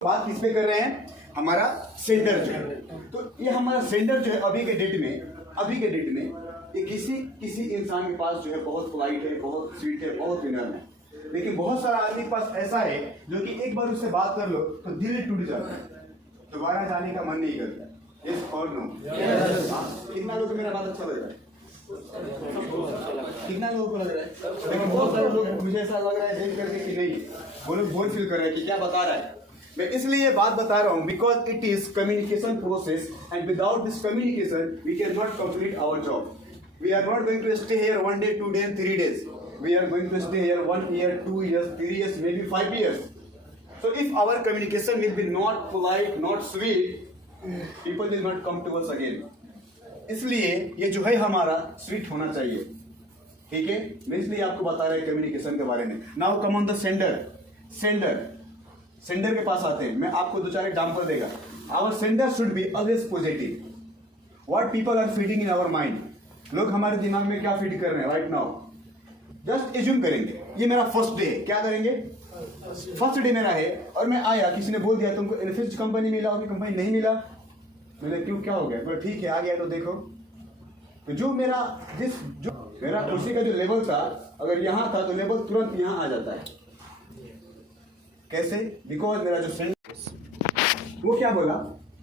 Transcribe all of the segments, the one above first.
बात किस पे कर रहे हैं? हमारा सेंडर जो है, तो ये हमारा सेंडर जो है अभी के डेट में ये किसी इंसान के पास जो है बहुत पोलाइट है, बहुत स्वीट है, बहुत विनर है, लेकिन बहुत सारा आदमी के पास ऐसा है जो कि एक बार उससे बात कर लो तो दिल टूट जाता है, दोबारा जाने का मन नहीं करता। यस और नो? कितना लोग मेरा बात अच्छा लग रहा है? कितना लोगों को लग रहा है? लेकिन बहुत सारे लोग मुझे ऐसा लग रहा है देख करके कि नहीं, वो लोग बोर फील कर रहे हैं कि क्या बता रहा है। मैं इसलिए ये बात बता रहा हूँ because it is communication process and without this communication we can not complete our job. We are not going to stay here 1 day 2 days 3 days. We are going to stay here 1 year 2 years 3 years maybe 5 years. So if our communication will be not polite, not sweet, people will not come to us again. इसलिए ये जो है हमारा sweet होना चाहिए, ठीक है? मैं इसलिए आपको बता रहा है कम्युनिकेशन के बारे में। Now come on the sender के पास आते हैं। मैं आपको 2-4 एग्जाम्पल देगा। Our sender should be always positive. What people are feeding in our mind, लोग हमारे दिमाग में क्या फीड कर रहे हैं राइट नाउ। जस्ट एज्यूम करेंगे ये मेरा फर्स्ट डे है, क्या करेंगे? फर्स्ट डे मेरा है और मैं आया, किसी ने बोल दिया तुमको इन्फोसिस कंपनी मिला, और कंपनी नहीं मिला। मैंने क्यों, क्या हो गया? पर ठीक है आ गया तो देखो, तो जो मेरा कुर्सी का जो लेवल था अगर यहाँ था तो लेवल तुरंत यहाँ आ जाता है। कैसे? बिकॉज मेरा जो सेंडर वो क्या बोला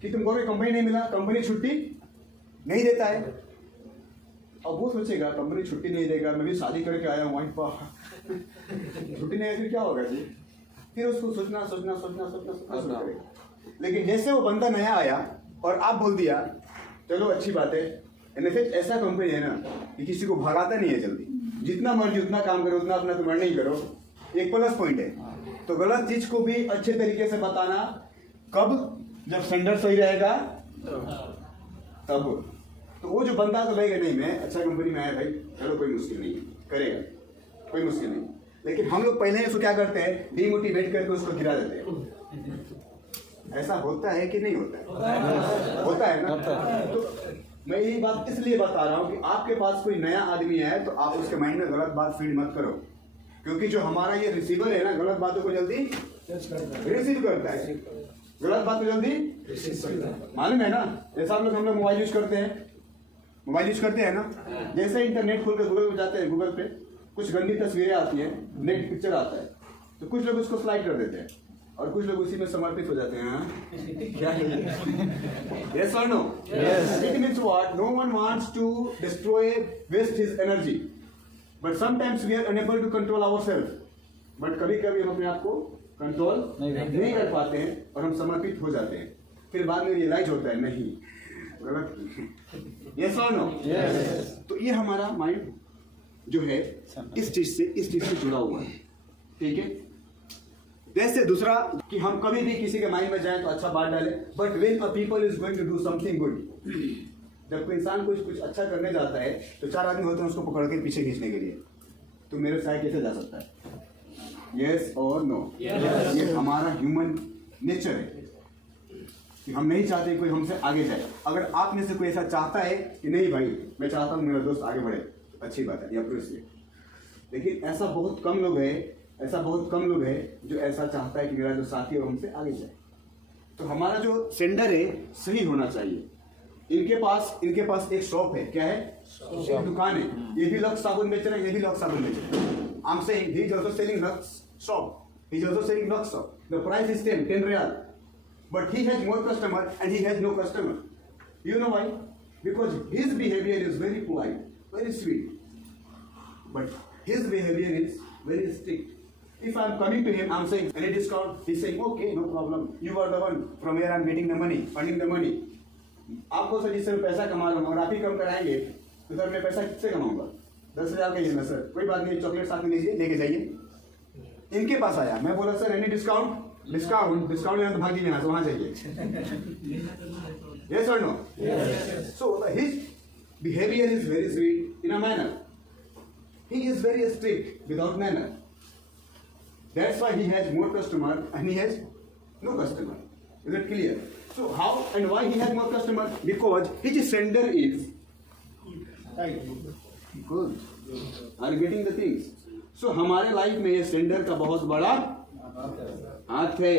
कि तुमको कंपनी नहीं मिला, कंपनी छुट्टी नहीं देता है। अब वो सोचेगा कंपनी छुट्टी नहीं देगा, मैं भी शादी करके आया हूँ वहीं पर, छुट्टी नहीं है फिर क्या होगा जी? फिर उसको सोचना करेगा। लेकिन जैसे वो बंदा नया आया और आप बोल दिया चलो अच्छी बात है, इनफैक्ट ऐसा कंपनी है ना कि किसी को भगाता नहीं है जल्दी, जितना मर्जी उतना काम करो, उतना अपना तुम्हारा नहीं करो, एक प्लस पॉइंट है। तो गलत चीज को भी अच्छे तरीके से बताना, कब? जब सेंडर सही रहेगा तब। तो वो जो बंदा तो लगेगा नहीं मैं अच्छा कंपनी में आया भाई, चलो कोई मुश्किल नहीं है, करेगा, कोई मुश्किल नहीं। लेकिन हम लोग पहले उसको क्या करते हैं, डिमोटिवेट करके उसको गिरा देते हैं। ऐसा होता है कि नहीं होता है? होता है ना। तो मैं यही बात इसलिए बता रहा हूँ कि आपके पास कोई नया आदमी है तो आप उसके माइंड में गलत बात फीड मत करो, क्योंकि जो हमारा ये रिसीवर है ना गलत बातों को जल्दी रिसीव करता है, गलत बात को जल्दी मालूम है ना। जैसा हम लोग मोबाइल यूज करते हैं ना, जैसे इंटरनेट खोल कर गूगल पे जाते हैं, गूगल पे कुछ गंदी तस्वीरें आती हैं, नेट पिक्चर आता है, तो कुछ लोग उसको स्लाइड कर देते हैं और कुछ लोग उसी में समर्पित हो जाते हैं। क्या है? Yes or no? Yes. It means what? No one wants to destroy, waste his energy, but sometimes we are unable to control ourselves. But कभी-कभी हम अपने आप को कंट्रोल नहीं कर पाते हैं और हम समर्पित हो जाते हैं, फिर बाद में रियलाइज होता है नहीं गलत। Yes or no? Yes. तो ये हमारा माइंड जो है इस चीज से जुड़ा हुआ है, ठीक है? जैसे दूसरा कि हम कभी भी किसी के माइंड में जाएं तो अच्छा बात डालें, but when a people is going to do something good, जब कोई इंसान कुछ अच्छा करने जाता है तो 4 आदमी होते हैं उसको पकड़ के पीछे खींचने के लिए, तो मेरे साथ कैसे जा सकता है? यस और नो? ये हमारा ह्यूमन नेचर है कि हम नहीं चाहते कोई हमसे आगे जाए। अगर आप में से कोई ऐसा चाहता है कि नहीं भाई मैं चाहता हूँ मेरा दोस्त आगे बढ़े, अच्छी बात है, या अप्रिशिएट। लेकिन ऐसा बहुत कम लोग है जो ऐसा चाहता है कि मेरा जो साथी है वो हमसे आगे जाए। तो हमारा जो सेंडर है सही होना चाहिए। इनके पास एक शॉप है, क्या है? एक दुकान है, ये भी लक्स साबुन बेच रहे हैं, ये भी लक्स साबुन बेच रहे हैं। I'm saying he is also selling Lux shop. He is also selling Lux shop. The price is 10 real, but he has more customer and he has no customer. You know why? Because his behavior is very polite, very sweet, but his behavior is very strict. If I'm coming to him, I'm saying any discount, he's saying okay, no problem. You are the one from where I'm getting the money, earning the money. आपको sir जिससे पैसा कमा रहा हूँ और आप ही कम कराएंगे तो सर मैं पैसा किससे कमाऊंगा? 10,000 का ना सर, कोई बात नहीं, चॉकलेट साथ में लीजिए, लेके जाइए। इनके पास आया, मैं बोला सर एनी डिस्काउंट लेना तो भाग दीजिए ना, तो वहां जाइए। Yes or no? Yes. So his behavior is very sweet in a manner. He is very strict without manner. That's why he has more customer and he has no customer. Is it clear? So how and why he has more customer? Because his sender is good. Are you getting the things? So हमारे life में ये sender का बहुत बड़ा हाथ है।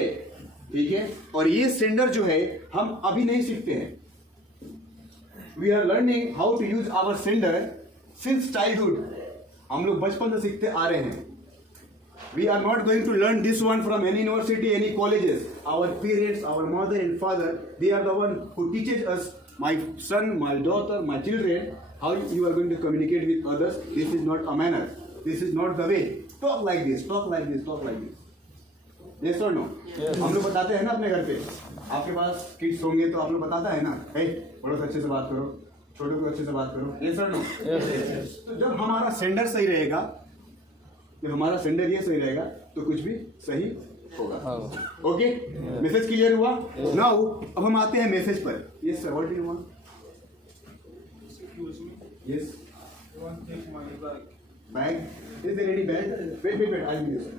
ठीक है, और ये सेंडर जो है हम अभी नहीं सीखते हैं. We are learning how to use our sender since childhood. हम लोग बचपन से सीखते आ रहे हैं. We are not going to learn this one from any university, any colleges. Our parents, our mother and father, they are the one who teaches us, my son, my daughter, my children, how you are going to communicate with others. This is not a manner. This is not the way. Talk like this, talk like this, talk like this. Yes or no? Yes. हम लोग बताते हैं ना अपने घर पे. आपके पास kids होंगे तो आप लोग बताता है ना, hey, बड़ों से अच्छे से बात करो, छोटों को अच्छे से बात करो. Yes or no? Yes. तो जब हमारा सेंडर सही रहेगा, जब हमारा सेंडर ये सही रहेगा तो कुछ भी सही होगा. ओके, मैसेज क्लियर हुआ. नाउ अब हम आते हैं मैसेज पर. Yes sir, what do you want? Yes, I want to take my bag. Bag. Is there any bag? Wait wait wait, I will sir.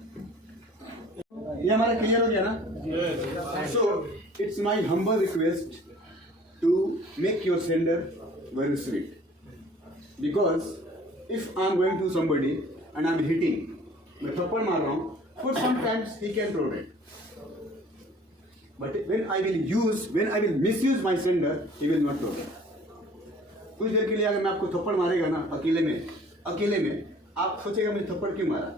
ये हमारा क्लियर हो गया ना? Yes. So it's my humble request to make your sender very sweet, because if I am going to somebody and I'm hitting, मैं थप्पड़ मार रहा हूँ, for sometimes he can tolerate. But when I will misuse my sender, he will not tolerate. कुछ देर के लिए अगर मैं आपको थप्पड़ मारेगा ना अकेले में आप सोचेगा मुझे थप्पड़ क्यों मारा.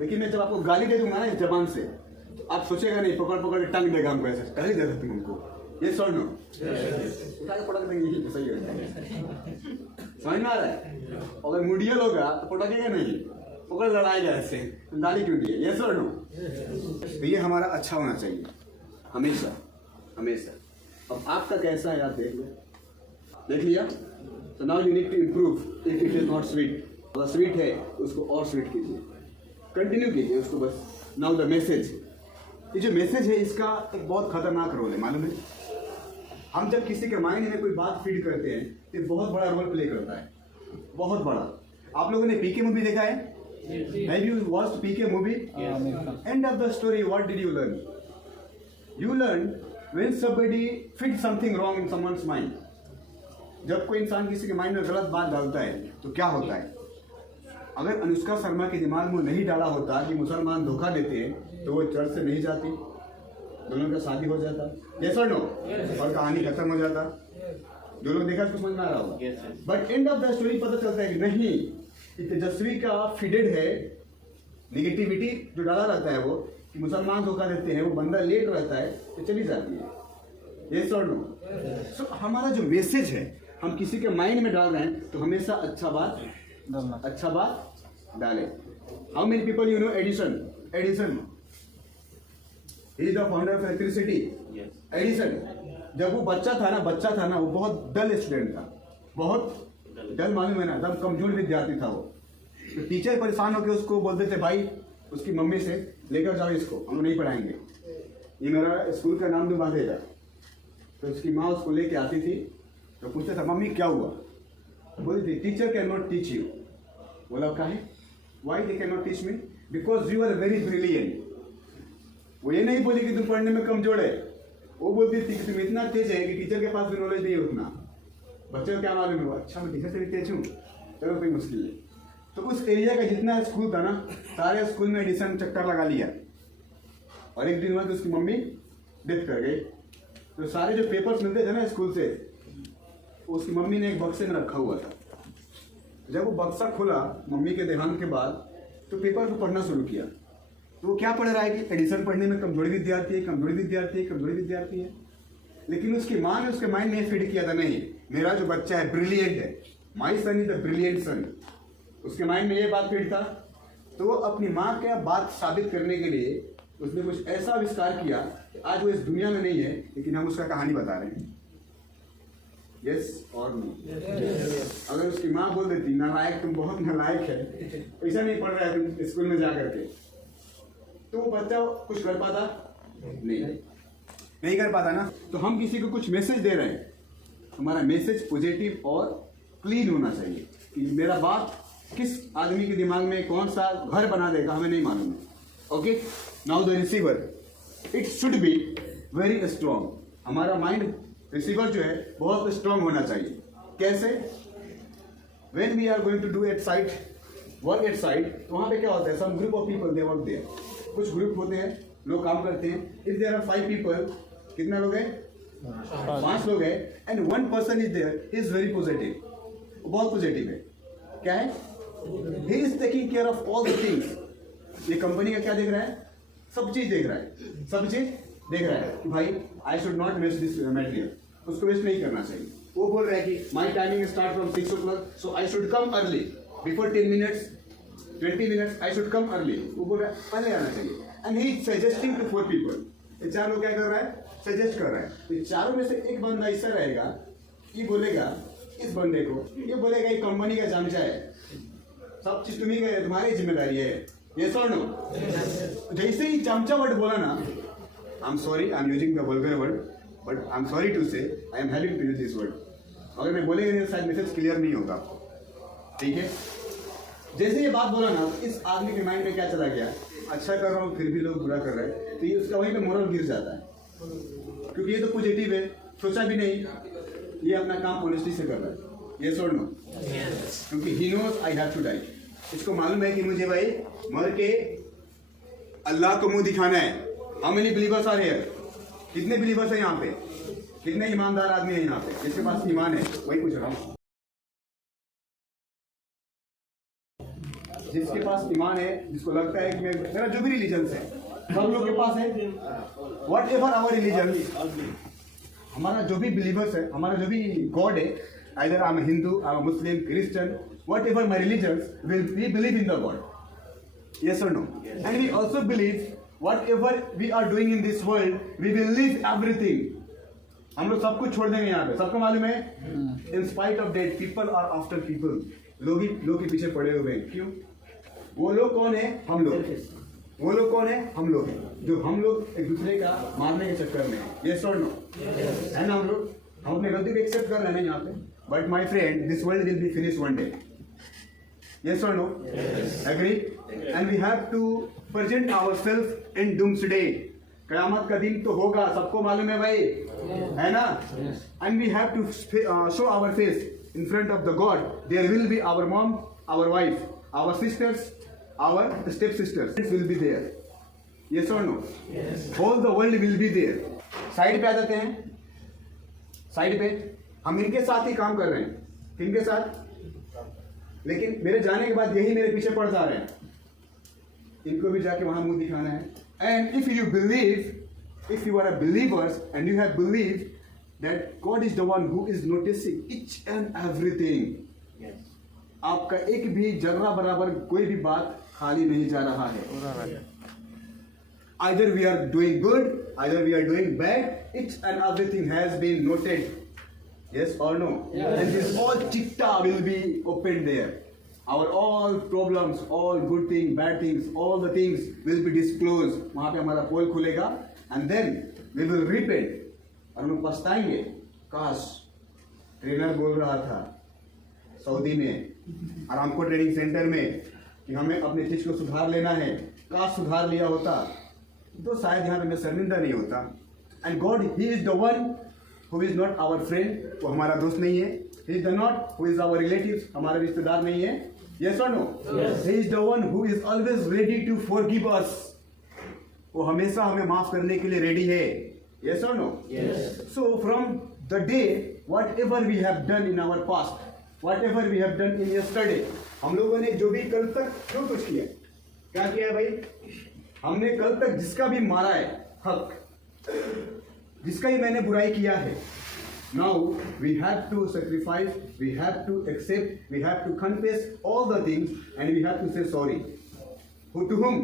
लेकिन मैं जब आपको गाली दे दूंगा ना इस जबान से, तो आप सोचेगा नहीं, पकड़ के टांग देगा हमको, ऐसे गाली दे सकते हमको. ये सर नो उठा के पटक देंगे, सही है. समझ में आ रहा है? अगर मुडियल होगा तो पटकेगा नहीं, पकड़ लड़ाएगा ऐसे, गाली क्यों दी है. ये सर नो. तो ये हमारा अच्छा होना चाहिए हमेशा हमेशा. अब आपका कैसा है आप देख लिया. तो now you need to improve if it is not sweet. अगर स्वीट है उसको और स्वीट कीजिए, कंटिन्यू कीजिए उसको बस. Now the message. ये जो मैसेज है इसका एक बहुत खतरनाक रोल है, मालूम है? हम जब किसी के माइंड में कोई बात फीड करते हैं तो बहुत बड़ा रोल प्ले करता है, बहुत बड़ा. आप लोगों ने पीके मूवी देखा है? Have you watched PK movie? End of the story, what did you learn? You learned when somebody feeds something wrong in someone's mind. जब कोई इंसान किसी के माइंड में गलत बात डालता है तो क्या होता है? अगर अनुष्का शर्मा के दिमाग में नहीं डाला होता कि मुसलमान धोखा देते हैं तो वो चर्च से नहीं जाती, दोनों का शादी हो जाता. Yes or no? और कहानी खत्म हो जाता. जो लोग देखा उसको समझ में आ रहा होगा. But end of the story पता चलता है कि नहीं, तेजस्वी का फीडेड है निगेटिविटी जो डाला रहता है, वो कि मुसलमान धोखा देते हैं, वो बंदा लेट रहता है तो चली जाती है. Yes or no? So हमारा जो मैसेज है हम किसी के माइंड में डाल रहे हैं तो हमेशा अच्छा बात डालें. How many people you know Edison? He is the founder of electricity. Yes. Edison. जब वो बच्चा था ना वो बहुत डल स्टूडेंट था, बहुत डल, मालूम है ना, एकदम कमजोर विद्यार्थी था वो. तो टीचर परेशान होकर उसको बोलते थे, भाई उसकी मम्मी से लेकर जाओ इसको, हम नहीं पढ़ाएंगे, ये मेरा स्कूल का नाम तो बांधेगा. तो उसकी माँ उसको लेके आती थी तो पूछता था, मम्मी क्या हुआ? बोलती थी, teacher can not teach you. बोला क्या है? Why they can not teach me? Because you are very brilliant. वो ये नहीं बोली कि तुम पढ़ने में कमजोर है, वो बोलती थी कि तुम इतना तेज है कि टीचर के पास भी नॉलेज नहीं है उतना. बच्चे को क्या मालूम है? अच्छा मैं टीचर से भी तेज हूँ, चलो कोई मुश्किल नहीं. तो उस एरिया का जितना स्कूल था ना, सारे स्कूल में एडिसन चक्कर लगा लिया. और एक दिन बाद उसकी मम्मी डेथ कर गई. तो सारे जो पेपर्स मिलते थे ना स्कूल से, उसकी मम्मी ने एक बक्से में रखा हुआ था. जब वो बक्सा खुला मम्मी के देहांत के बाद, तो पेपर को पढ़ना शुरू किया. तो वो क्या पढ़ रहा है कि एडिसन पढ़ने में कमजोरी विद्यार्थी है. लेकिन उसकी माँ ने उसके माइंड में फीड किया था, नहीं मेरा जो बच्चा है ब्रिलियंट है, माई सन इज द ब्रिलियंट सन. उसके माइंड में ये बात फीड था. तो वो अपनी माँ का बात साबित करने के लिए उसने कुछ ऐसा आविष्कार किया कि आज वो इस दुनिया में नहीं है, लेकिन हम उसका कहानी बता रहे हैं. यस और नो? अगर उसकी माँ बोल देती, नालायक तुम बहुत नालायक है, ऐसा नहीं पढ़ रहा है तुम स्कूल में जा करके, तो वो बच्चा कुछ कर पाता? नहीं कर पाता ना. तो हम किसी को कुछ मैसेज दे रहे हैं, हमारा मैसेज पॉजिटिव और क्लीन होना चाहिए कि मेरा बात किस आदमी के दिमाग में कौन सा घर बना देगा हमें नहीं मालूम है. Okay, now the receiver, it should be very strong. हमारा माइंड रिसीवर जो है बहुत स्ट्रॉन्ग होना चाहिए. कैसे? When we are going to do work at site, तो वहाँ पे क्या होता है, some group of people they work there. कुछ ग्रुप होते हैं लोग काम करते हैं. If there are 5 people, कितना लोग हैं? 5 लोग हैं. And one person is there. He is very positive. बहुत पॉजिटिव है. क्या है? He is taking care of all the things. ये कंपनी का क्या देख रहा है? सब चीज देख रहा है. सब चीज देख रहा है कि भाई I should not waste this material. उसको वेस्ट नहीं करना चाहिए. वो बोल रहा है कि my timing start from 6 o'clock, so I should come early. Before 10 minutes, 20 minutes, I should come early. वो बोल रहा है पहले आना चाहिए. And he is suggesting to 4 people. ये 4 लोग क्या कर रहा है? सजेस्ट कर रहा है. तो चारों में से एक बंदा ऐसा रहेगा, ये बोलेगा इस बंदे को, ये बोलेगा ये कंपनी का चमचा है, सब चीज तुम्हारी जिम्मेदारी है. ये सर नो. जैसे ही चमचा वर्ड बोला ना, I am sorry, I am using the vulgar word, but I am sorry to say, I am having to use this word. अगर मैं बोलेंगे नहीं तो शायद मैसेज क्लियर नहीं होगा. ठीक है. जैसे ये बात बोला ना, इस आदमी के माइंड में क्या चला गया? अच्छा कर रहा हूँ फिर भी लोग बुरा कर रहे हैं, तो ये उसका वहीं पे मोरल गिर जाता है. क्योंकि ये तो पॉजिटिव है, सोचा भी नहीं, ये अपना काम ऑनेस्टी से कर रहा है. ये सर नो. क्योंकि he knows I have to die. इसको मालूम है कि मुझे भाई मर के अल्लाह को मुंह दिखाना है. How many believers are here? कितने बिलीवर्स हैं यहाँ पे? कितने ईमानदार आदमी हैं यहाँ पे जिसके पास ईमान है? वही पूछ रहा हूँ. जिसके पास ईमान है, जिसको लगता है कि मेरा जो भी रिलीजन है, सब लोग के पास है. वट एवर आवर रिलीजन, हमारा जो भी बिलीवर्स है, हमारा जो भी गॉड है, either I am Hindu, I am Muslim, Christian, whatever my religion, we believe in the God. Yes or no? Yes. And we also believe whatever we are doing in this world, we will leave everything. हम लोग सब कुछ छोड़ देंगे यहाँ पे. सबको मालूम है? In spite of that, people are after people. लोग के पीछे पड़े हुए हैं. क्यों? वो लोग कौन है? हम लोग. वो लोग कौन है? हम लोग हैं. जो हम लोग एक दूसरे का मारने के चक्कर में. Yes or no? है ना हम लोग? हम अपनी गलती को एक्सेप्ट कर रहे हैं यहाँ पे. But my friend, this world will be finished one day. Yes or no? Yes. Agree? And we have to present ourselves in doomsday. कयामत का दिन तो होगा, सबको मालूम है भाई, है ना? And we have to show our face in front of the God. There will be our mom, our wife, our sisters, our stepsisters will be there. Yes or no? Yes. All the world will be there. Side पे आ जाते हैं. Side पे हम इनके साथ ही काम कर रहे हैं. किनके साथ? लेकिन मेरे जाने के बाद यही मेरे पीछे पड़ जा रहे हैं. इनको भी जाके वहां मुंह दिखाना है. And if you believe, if you are a believers and you have believe that God is the one who is noticing each and everything. आपका एक भी जर्रा बराबर कोई भी बात खाली नहीं जा रहा है. Either we are doing good, either we are doing bad, each and everything has been noted. Yes or no? Yes. And this all chitta will be opened there. Our all problems, all good things, bad things, all the things will be disclosed. वहाँ पे हमारा पोल खुलेगा and then we will repent. और हम लोग पछताएंगे. काश trainer बोल रहा था सऊदी में अरामको ट्रेनिंग सेंटर में कि हमें अपनी चीज को सुधार लेना है. काश सुधार लिया होता तो शायद यहाँ पे मैं शर्मिंदा नहीं होता. And God he is the one who is not our friend. वो हमारा दोस्त नहीं है. He is the not who is our relative. हमारे रिश्तेदार नहीं है. यस और no? He is the one who is always ready to forgive us. वो हमेशा हमें माफ करने के लिए रेडी है. यस और no? So from the day whatever we have done in our past, whatever we have done in yesterday, हम लोगों ने जो भी कल तक जो कुछ किया, क्या किया है भाई? हमने कल तक जिसका भी मारा है हक, जिसका ही मैंने बुराई किया है, now we have to sacrifice, we have to accept, we have to confess all the things and we have to say sorry. To whom?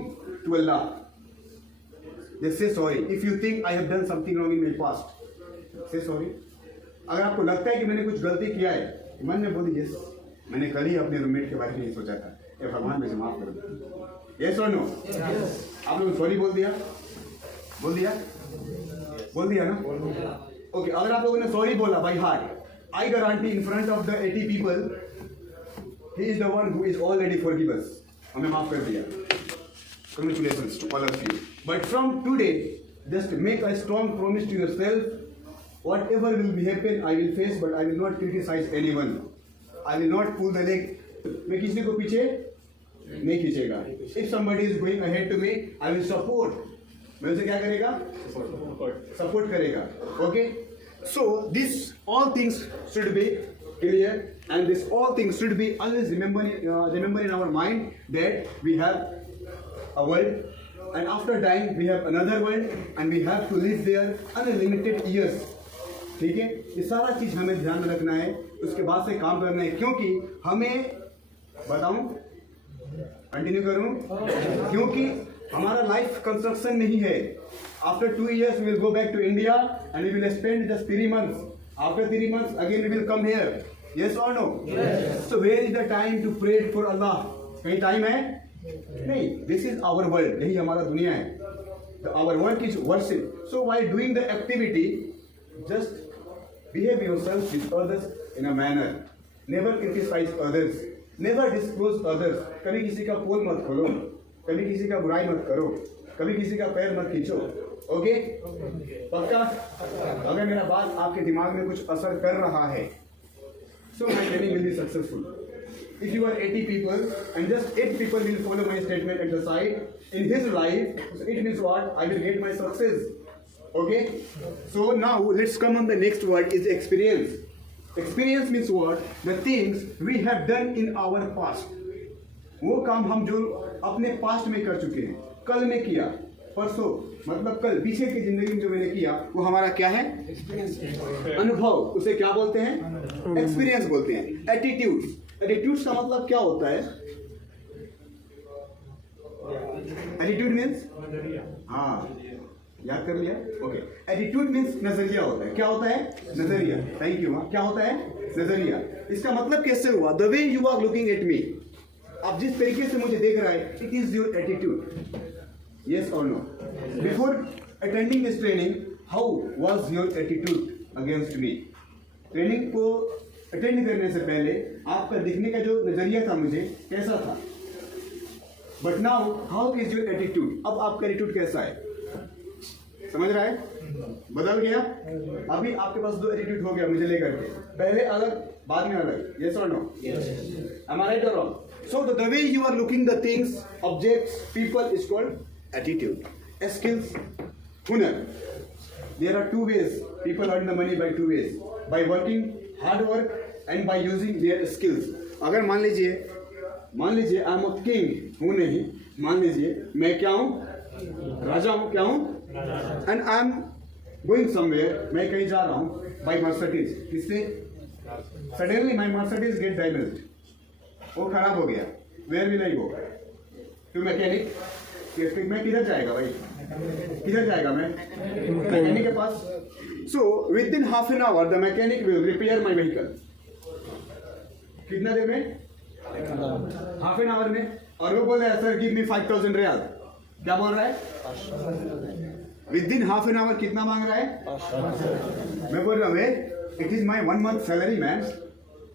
To Allah. Just say sorry. If you think I have done something wrong in my past, say sorry. अगर आपको लगता है कि मैंने कुछ गलती किया है, मन में बोलिए यस, मैंने कल ही अपने रूममेट के बारे में नहीं सोचा था, ये भगवान मुझे माफ कर दो. यस और नो? आप लोग सॉरी बोल दिया? बोल दिया? बोल दिया ना? ओके. अगर आप लोगों ने सॉरी बोला by heart, I guarantee in front of the 80 people, he is the one who is already forgive अस. हमें माफ कर दिया. Congratulations to all of you. But from today, just make a strong promise to yourself. Whatever will be happen, I will face, but I will not criticize anyone. I will not pull the leg. मैं किसी को पीछे नहीं खींचेगा. If somebody is going ahead to me, I will support. मैं उसे क्या करेगा? सपोर्ट करेगा. Okay, so this all things should be clear, and this all things should be always remember in our mind that we have a world, and after dying we have another world, and we have to live there unlimited years. ठीक है, ये सारा चीज हमें ध्यान में रखना है, उसके बाद से काम करना है, क्योंकि हमें बताऊं, कंटिन्यू करूं, क्योंकि हमारा लाइफ कंस्ट्रक्शन नहीं है. After 2 years we will go back to India and we will spend just 3 months. After 3 months again we will come here. Yes or no? Yes. So where is the time to pray for Allah? कहीं time है? नहीं. This is our world. यही हमारा दुनिया है. Our work is worship. So while doing the activity, just behave yourself with others in a manner. Never criticize others. Never disclose others. कभी किसी का पोल मत खोलो. कभी किसी का बुराई मत करो. कभी किसी का पैर मत खींचो. ओके? पक्का? अगर मेरा बात आपके दिमाग में कुछ असर कर रहा है, so my training will be successful. If you are 80 people and just 8 people will follow my statement at the side in his life, so it means what? I will get my success. Okay? So now let's come on the next word is experience. Experience means what? The things we have done in our past. वो काम हम जो अपने past में कर चुके हैं, कल में किया, परसों मतलब कल, पीछे की जिंदगी में जो मैंने किया, वो हमारा क्या है? अनुभव. उसे क्या बोलते हैं? एक्सपीरियंस बोलते हैं. एटीट्यूड. एटीट्यूड का मतलब क्या होता है? एटीट्यूड मीन्स, हाँ याद कर लिया. ओके, एटीट्यूड मीन्स नजरिया होता है. क्या होता है? नजरिया. Thank you. क्या होता है? नजरिया. इसका मतलब कैसे हुआ? The way you are looking at me. आप जिस तरीके से मुझे देख रहा है, it is your attitude. Yes or no? Before attending this training, how was your attitude against me? Training को अटेंड करने से पहले आपका दिखने का जो नजरिया था मुझे, कैसा था? But now how is your attitude? अब आपका एटीट्यूड कैसा है? समझ रहा है? बदल गया. अभी आपके पास 2 एटीट्यूड हो गया मुझे लेकर के. पहले अलग, बाद में अलग. Yes or no? Yes. Am I right or wrong? So the way you are looking the things, objects, people is called attitude. Skills, hunar. There are 2 ways people earn the money, by 2 ways: by working hard work and by using their skills. अगर मान लीजिए I am a king, हूँ नहीं, मान लीजिए मैं क्या हूँ? राजा हूँ. क्या हूँ? And I am going somewhere, मैं कहीं जा रहा हूँ, बाय मर्सिडीज. किससे? Suddenly my Mercedes get damaged. वो खराब हो गया. Where will I go? To mechanic. मैं किधर जाएगा भाई? किधर जाएगा मैं? मैकेनिक के पास. So within half an hour the mechanic will repair my vehicle. कितना देर में? हाफ एन आवर में. और वो बोल रहा है सर गिव मी 5000 रियाल. क्या बोल रहा है? With in half an our कितना मांग रहा है? मैं बोल रहा हूँ it is my 1 month salary man.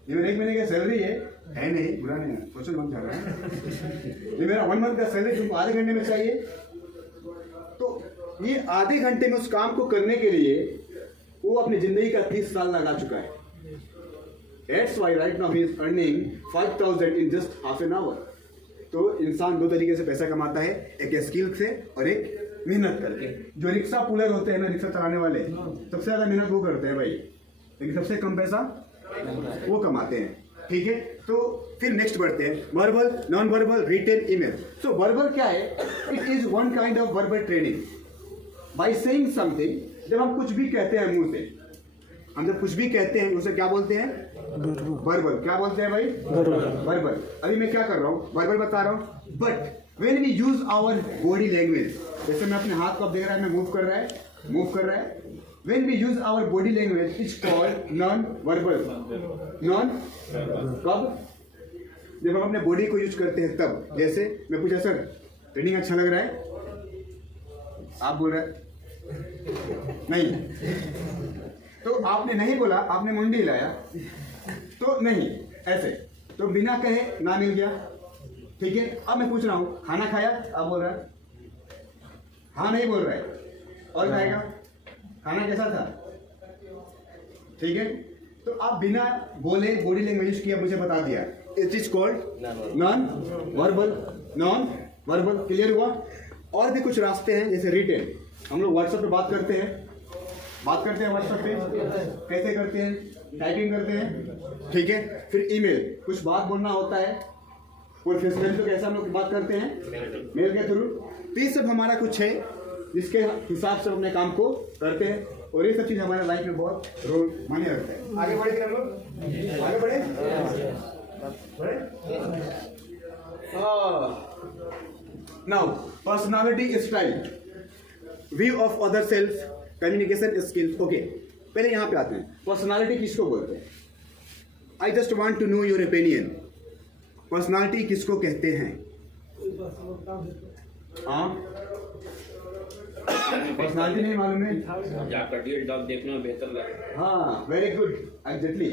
ये मेरे 1 महीने की सैलरी है नहीं, बुरा नहीं है, सोचो मन जा रहा है. ये मेरा 1 month का सैलरी तुमको आधे घंटे में चाहिए, तो ये आधे घंटे में उस काम को करने के लिए वो अपनी जिंदगी का 30 साल लगा चुका है. That's why right now he is earning 5000 in just half an hour. तो इंसान 2 तरीके से पैसा कमाता है, एक स्किल से और एक मेहनत करके. जो रिक्शा पुलर होते हैं ना, रिक्शा चलाने वाले, सबसे ज्यादा मेहनत वो करते हैं भाई, लेकिन सबसे कम पैसा वो कमाते हैं. ठीक है, तो फिर नेक्स्ट बढ़ते हैं. Verbal, non verbal, written, email. So verbal क्या है? It is one kind of verbal training. By saying something, जब हम कुछ भी कहते हैं मुंह से, हम जब कुछ भी कहते हैं उसे क्या बोलते हैं? वर्बल. क्या बोलते हैं भाई? वर्बल. अभी मैं क्या कर रहा हूँ? वर्बल बता रहा हूँ. But when we use our body language, जैसे मैं अपने हाथ को आप देख रहा है, मैं मूव कर रहा है. When we use our body language, it's called non-verbal. कब? जब हम अपने बॉडी को यूज करते हैं तब. जैसे मैं पूछा सर ट्रेनिंग अच्छा लग रहा है, आप बोल रहे हैं नहीं. तो आपने नहीं बोला, आपने मुंडी हिलाया, तो नहीं ऐसे, तो बिना कहे ना मिल गया. ठीक है, अब मैं पूछ रहा हूँ खाना खाया, आप बोल रहा है हाँ नहीं बोल रहा है, और खाएगा खाना कैसा था? ठीक है, तो आप बिना बोले बॉडी लैंग्वेज किया मुझे बता दिया. It is called non verbal. Clear हुआ? और भी कुछ रास्ते हैं जैसे रिटेन. हम लोग व्हाट्सएप पे बात करते हैं व्हाट्सएप पे कैसे करते हैं, टाइपिंग करते हैं, ठीक है। फिर ईमेल, कुछ बात बोलना होता है और फेस टू कैसे हम लोग बात करते हैं, मेल के थ्रू। तो ये सब हमारा कुछ है जिसके हिसाब से हम अपने काम को करते हैं और ये सब चीज़ हमारे लाइफ में बहुत रोल माने रखते हैं। आगे बढ़े फिर हम लोग आगे बढ़े। Now personality style, view of other self, communication skills. Okay, पहले यहाँ पे आते हैं, पर्सनालिटी किसको बोलते हैं। I just want to know your opinion, personality किसको कहते हैं। हाँ, पर्सनालिटी नहीं मालूम है, जाकर डील डॉग देखना बेहतर लगे। हाँ वेरी गुड, एग्जैक्टली।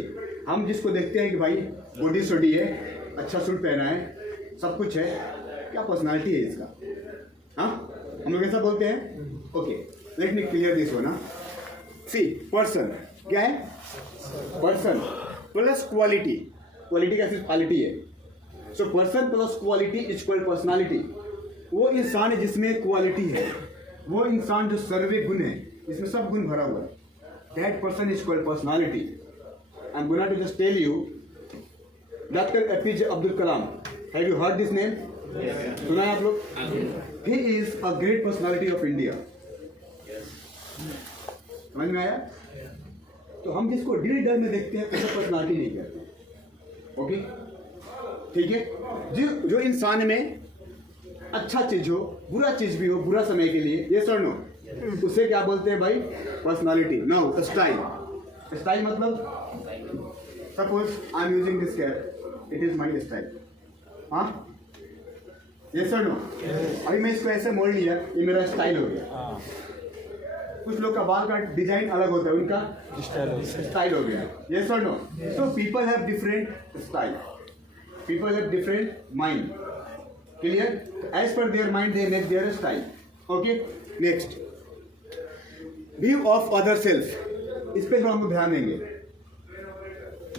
हम जिसको देखते हैं कि भाई बॉडी स्टडी है, अच्छा सूट पहना है, सब कुछ है, क्या पर्सनालिटी है इसका। हाँ, हम लोग ऐसा बोलते हैं। Okay, let me clear this one. See, person क्या है, पर्सन प्लस क्वालिटी, क्वालिटी का सिर्फ क्वालिटी है। So person plus quality is equal personality. वो इंसान है जिसमें क्वालिटी है, वो इंसान जो सर्वे गुण है, इसमें सब गुण भरा हुआ है, that person is called personality. I am going to just tell you, doctor APJ Abdul Kalam, have you heard this name? सुना है आप लोग? He is a great personality of India. समझ में आया? तो हम जिसको डील में देखते हैं ऐसा पर्सनालिटी नहीं कहते। ओके, ठीक है। जो इंसान में अच्छा चीज हो, बुरा चीज भी हो, बुरा समय के लिए, ये सर नो, उसे क्या बोलते हैं भाई, पर्सनालिटी। नाउ स्टाइल, स्टाइल मतलब suppose I am using this cap, it is my style. हाँ, ये सर नो, अभी मैं इसको ऐसे मोड़ लिया, ये मेरा स्टाइल हो गया। कुछ लोग का बाल का डिजाइन अलग होता है, उनका स्टाइल हो गया। Yes or no, so people have different style, people have different mind. Clear? As per their mind, they make their style. Okay? Next, view of other self. इस पे हम लोग ध्यान देंगे।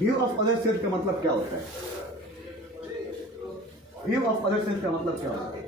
View of other self का मतलब क्या होता है? View of other self का मतलब क्या होता है?